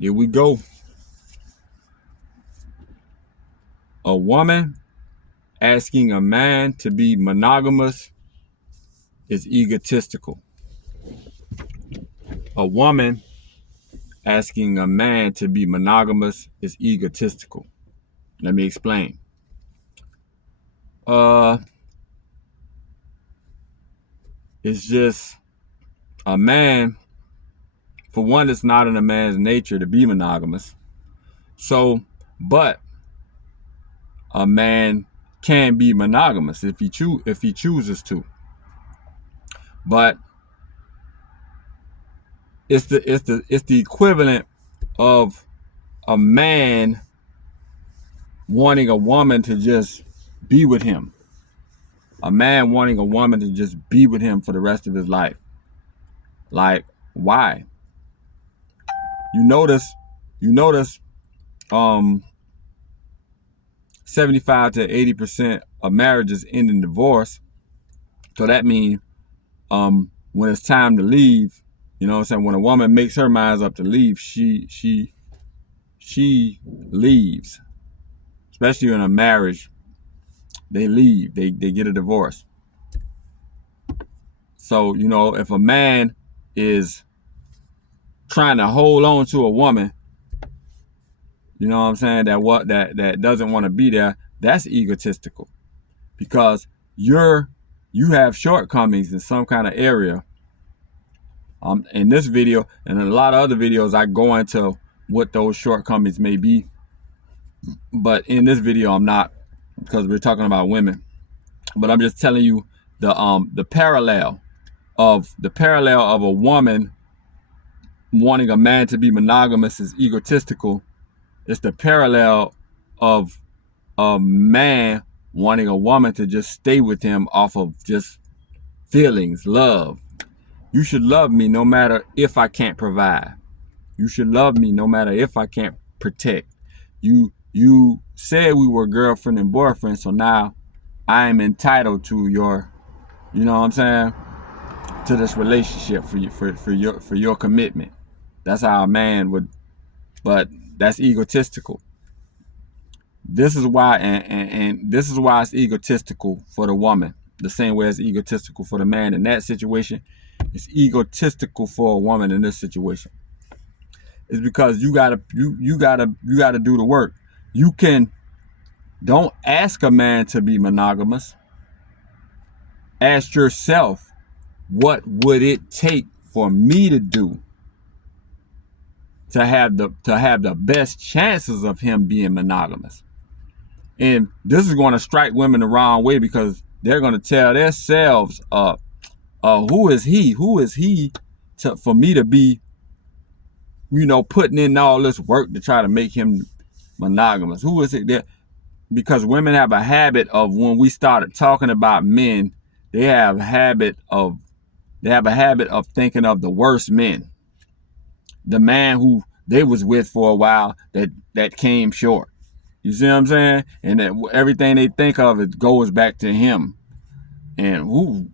Here we go. A woman asking a man to be monogamous is egotistical. A woman asking a man to be monogamous is egotistical. Let me explain. It's just a man, for one, it's not in a man's nature to be monogamous. So, but a man can be monogamous if he chooses to. But it's the equivalent of a man wanting a woman to just be with him. A man wanting a woman to just be with him for the rest of his life. Like, why? You notice 75 to 80% of marriages end in divorce. So that means when it's time to leave, you know what I'm saying, when a woman makes her mind up to leave, she leaves. Especially in a marriage, they leave. They get a divorce. So, you know, if a man is trying to hold on to a woman, you know what I'm saying, that doesn't want to be there, that's egotistical. Because you have shortcomings in some kind of area. In this video and in a lot of other videos, I go into what those shortcomings may be. But in this video, I'm not, because we're talking about women. But I'm just telling you the parallel of a woman wanting a man to be monogamous is egotistical. It's the parallel of a man wanting a woman to just stay with him off of just feelings, love. You should love me no matter if I can't provide. You should love me no matter if I can't protect. You said we were girlfriend and boyfriend, so now I am entitled to your, you know what I'm saying, to this relationship for your commitment. That's how a man would, but that's egotistical. This is why, and this is why it's egotistical for the woman, the same way it's egotistical for the man in that situation. It's egotistical for a woman in this situation. It's because you gotta do the work. Don't ask a man to be monogamous. Ask yourself, what would it take for me to do to have the best chances of him being monogamous? And this is going to strike women the wrong way, because they're going to tell themselves, who is he for me to be, you know, putting in all this work to try to make him monogamous? Who is it? That, because women have a habit of, when we started talking about men, they have a habit of thinking of the worst men. The man who they was with for a while that came short. You see what I'm saying? And that everything they think of, it goes back to him. And who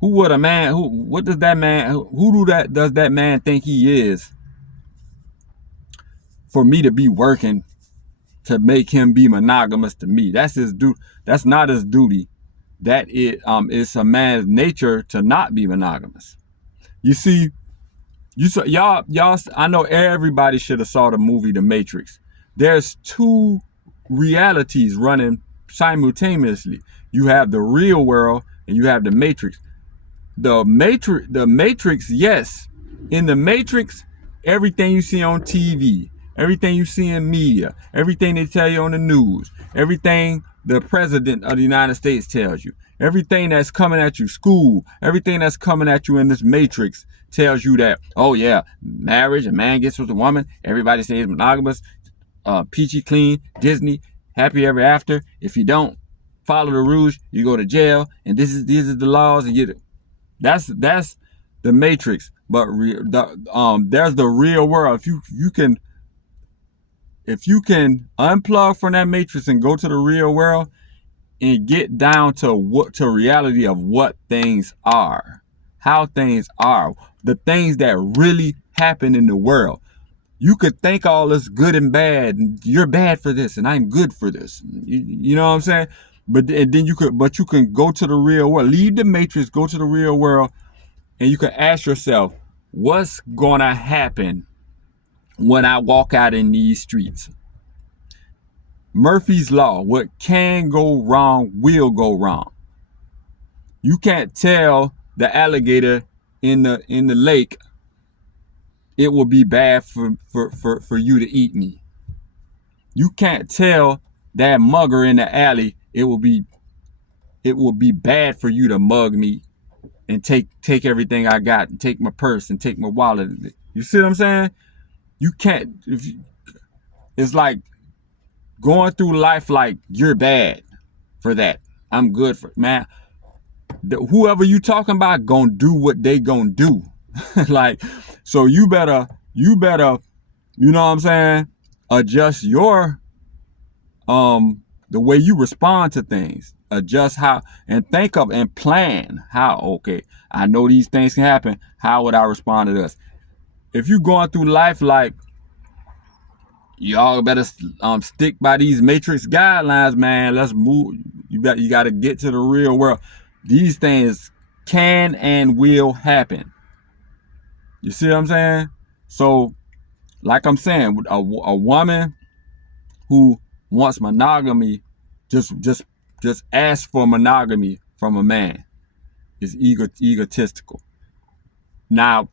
would a man, what does that man, does that man think he is for me to be working to make him be monogamous to me? That's his duty. That's not his duty. That it's a man's nature to not be monogamous. You see, y'all, I know everybody should have saw the movie The Matrix. There's two realities running simultaneously. You have the real world and you have the Matrix. The Matrix, yes. In the Matrix, everything you see on TV, everything you see in media, everything they tell you on the news, everything the president of the United States tells you, everything that's coming at you, school, everything that's coming at you in this Matrix tells you that, oh yeah, marriage, a man gets with a woman, everybody stays monogamous, peachy clean, Disney, happy ever after. If you don't follow the rules, you go to jail, and these is the laws, and that's the Matrix. But there's the real world. If you can unplug from that Matrix and go to the real world and get down to reality of what things are, how things are, the things that really happen in the world. You could think all this good and bad, and you're bad for this, and I'm good for this. You know what I'm saying? But then you can go to the real world, leave the matrix, go to the real world, and you can ask yourself, what's gonna happen when I walk out in these streets? Murphy's Law, what can go wrong will go wrong. You can't tell the alligator in the lake it will be bad for you to eat me. You can't tell that mugger in the alley it will be bad for you to mug me and take everything I got and take my purse and take my wallet. You see what I'm saying? You can't. It's like going through life like you're bad for that. I'm good for man. Whoever you talking about gonna do what they gonna do. Like, so you better, you know what I'm saying? Adjust your the way you respond to things. Adjust how and think of and plan how, okay, I know these things can happen. How would I respond to this? If you going through life like y'all better stick by these matrix guidelines, man. Let's move. You got to get to the real world. These things can and will happen. You see what I'm saying? So, like I'm saying, a woman who wants monogamy, just ask for monogamy from a man, is egotistical. Now,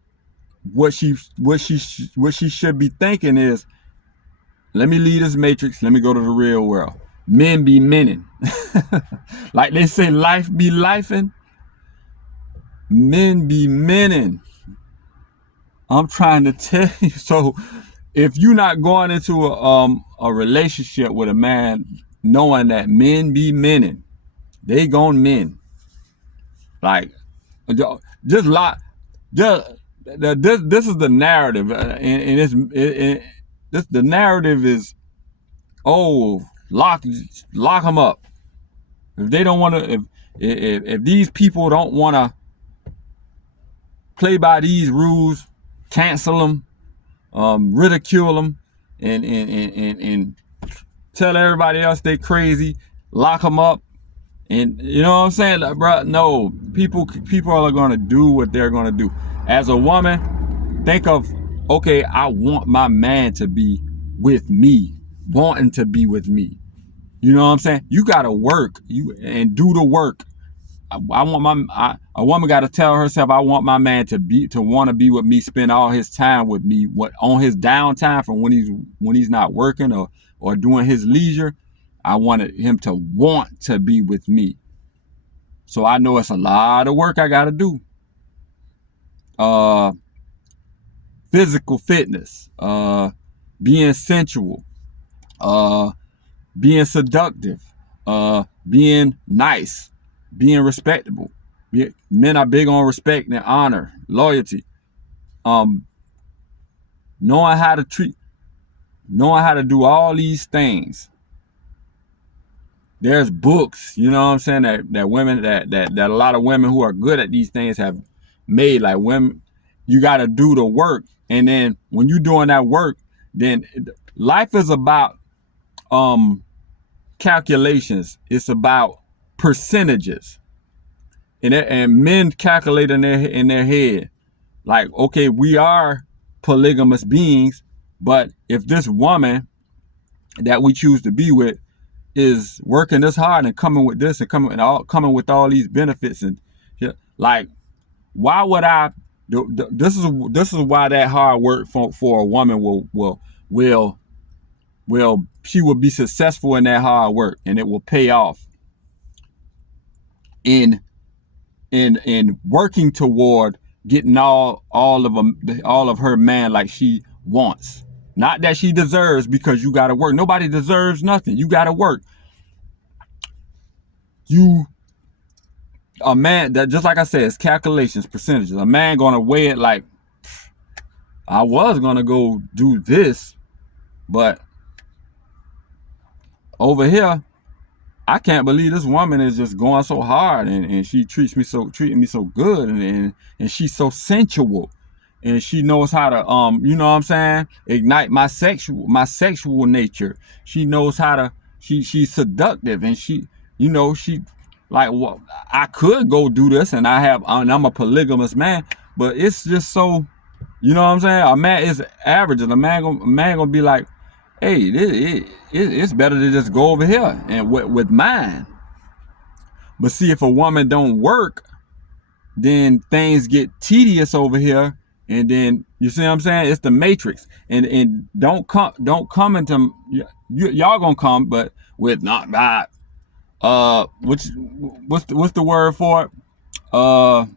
what she should be thinking is, let me leave this matrix. Let me go to the real world. Men be menning. Like they say, life be lifing. Men be menning. I'm trying to tell you. So if you're not going into a relationship with a man knowing that men be menning, they gon' men. Like, just lot. Just this is the narrative, and the narrative is, oh, lock them up. If they don't want to, if these people don't want to play by these rules, cancel them, ridicule them, and tell everybody else they crazy, lock them up, and you know what I'm saying, like, bro? No, people are gonna do what they're gonna do. As a woman, think of, okay, I want my man to be with me, wanting to be with me. You know what I'm saying? You gotta work and do the work. A woman got to tell herself, I want my man to want to be with me, spend all his time with me, on his downtime from when he's not working or doing his leisure. I wanted him to want to be with me. So I know it's a lot of work I got to do. Physical fitness, being sensual, being seductive, being nice, being respectable. Men are big on respect and honor, loyalty. Knowing how to do all these things. There's books, you know what I'm saying, that women that a lot of women who are good at these things have made. Like, women, you got to do the work, and then when you're doing that work, then life is about calculations. It's about percentages, and men calculate in their head, like, okay, we are polygamous beings, but if this woman that we choose to be with is working this hard and coming with this and coming with all these benefits, and like, why would I? This is why that hard work for a woman will she will be successful in that hard work, and it will pay off in working toward getting all of her man like she wants. Not that she deserves, because you got to work. Nobody deserves nothing. You got to work. A man, that, just like I said, it's calculations, percentages. A man gonna weigh it like, I was gonna go do this, but over here, I can't believe this woman is just going so hard, and she treating me so good, and she's so sensual. and she knows how to you know what I'm saying, ignite my sexual nature. She knows how to, she's seductive, and she, you know, she like, well, I could go do this, and I'm a polygamous man, but it's just so, you know what I'm saying, a man is average, and a man gonna be like, hey, it's better to just go over here and with mine. But see, if a woman don't work, then things get tedious over here, and then, you see what I'm saying? It's the matrix, and don't come into, y'all gonna come, but with not that what's the word for it? A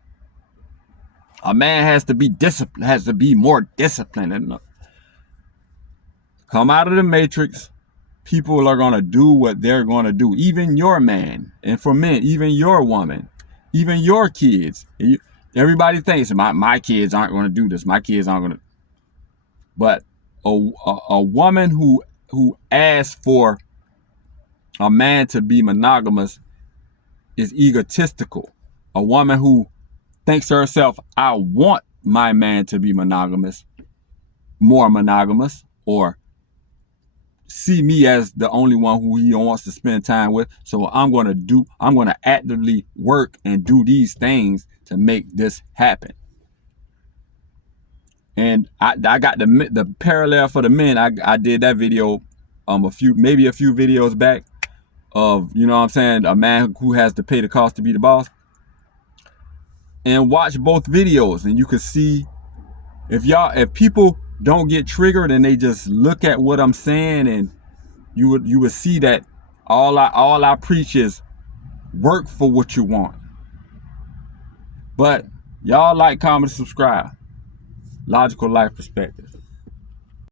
man has to be disciplined, has to be more disciplined, and come out of the matrix. People are gonna do what they're gonna do. Even your man, and for men, even your woman, even your kids. Everybody thinks my kids aren't gonna do this. My kids aren't gonna. But a woman who asks for a man to be monogamous is egotistical. A woman who thinks to herself, I want my man to be monogamous, more monogamous, or see me as the only one who he wants to spend time with. So I'm going to actively work and do these things to make this happen. And I got the parallel for the men. I did that video a few videos back of, you know what I'm saying, a man who has to pay the cost to be the boss. And watch both videos, and you can see, if people don't get triggered and they just look at what I'm saying, and you would see that all I preach is work for what you want. But y'all like, comment, subscribe. Logical Life Perspective.